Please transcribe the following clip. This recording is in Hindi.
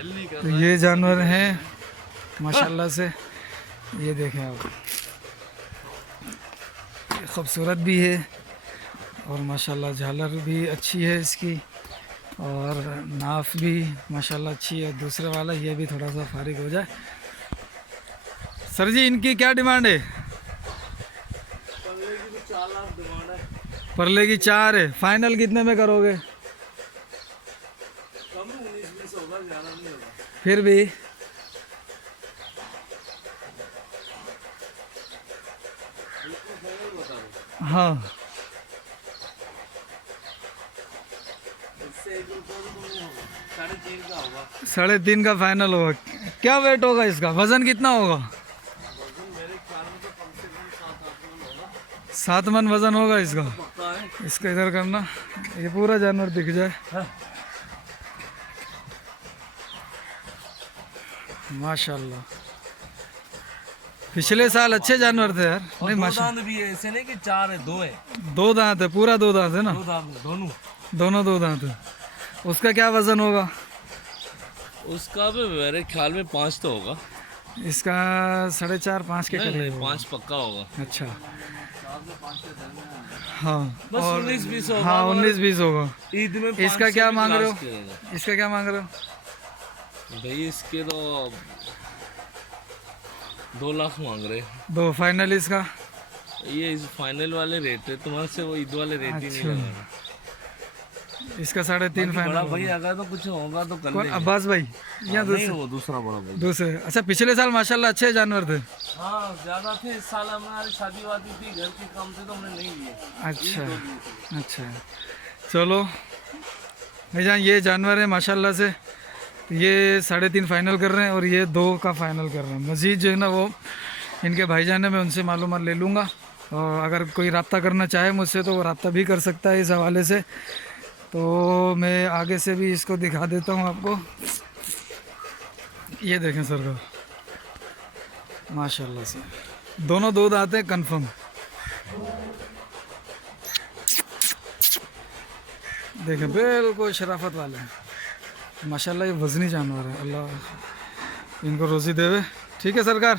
तो ये जानवर हैं माशाल्लाह से, ये देखें आप, खूबसूरत भी है और माशाल्लाह झालर भी अच्छी है इसकी और नाफ भी माशाल्लाह अच्छी है। दूसरे वाला ये भी थोड़ा सा फारिग हो जाए। सर जी इनकी क्या डिमांड है? परले की 4 है, फाइनल कितने में करोगे? फिर भी हाँ 3.5 का फाइनल होगा। क्या वेट होगा इसका, वजन कितना होगा? 7 मन वजन होगा इसका। इसका इधर करना, ये पूरा जानवर दिख जाए। माशाल्लाह पिछले साल अच्छे जानवर थे यार। नहीं माशाल्लाह भी है, ऐसे नहीं कि 4 है, 2 है। 2 दांत है, पूरा 2 दांत है ना? 2 दांत दोनों 2 दांत है। उसका क्या वजन होगा? उसका भी मेरे ख्याल में 5 तो होगा। इसका 4.5-5 के करीब होगा। 5 पक्का होगा। अच्छा हाँ, बस और 19-20 होगा। हाँ 19-20 होगा। ईद में इसका क्या मांग रहे हो? इसका क्या मांग रहे हो भाई? इसके तो 2 लाख मांग रहे। 2 फाइनल इसका? ये इस फाइनल वाले रेट है, तुम्हारे से वो ईद वाले रेट ही नहीं लगा। इसका 3.5 फाइनल। बड़ा भाई अगर तो कुछ होगा तो कर लेंगे। अब्बास भाई या नहीं, वो दूसरा बड़ा भाई। दूसरे? अच्छा पिछले साल माशाल्लाह अच्छे जानवर थे। हाँ ज्यादा थे। इस साल हमारी शादी वादी थी, घर के काम से तो हमने नहीं लिए। अच्छा अच्छा चलो भाईजान, ये जानवर है माशाल्लाह से। ये 3.5 फाइनल कर रहे हैं और ये 2 का फाइनल कर रहे हैं। मज़ीद जो है ना वो इनके भाईजान है, मैं उनसे मालूमात ले लूँगा और अगर कोई रब्ता करना चाहे मुझसे तो वो रब्ता भी कर सकता है इस हवाले से। तो मैं आगे से भी इसको दिखा देता हूँ आपको। ये देखें सरकार माशाल्लाह से, दोनों 2 दांत हैं कन्फर्म। देखें बिल्कुल शराफत वाले हैं माशाल्लाह। ये वज़नी जानवर है, अल्लाह इनको रोज़ी देवे। ठीक है सरकार।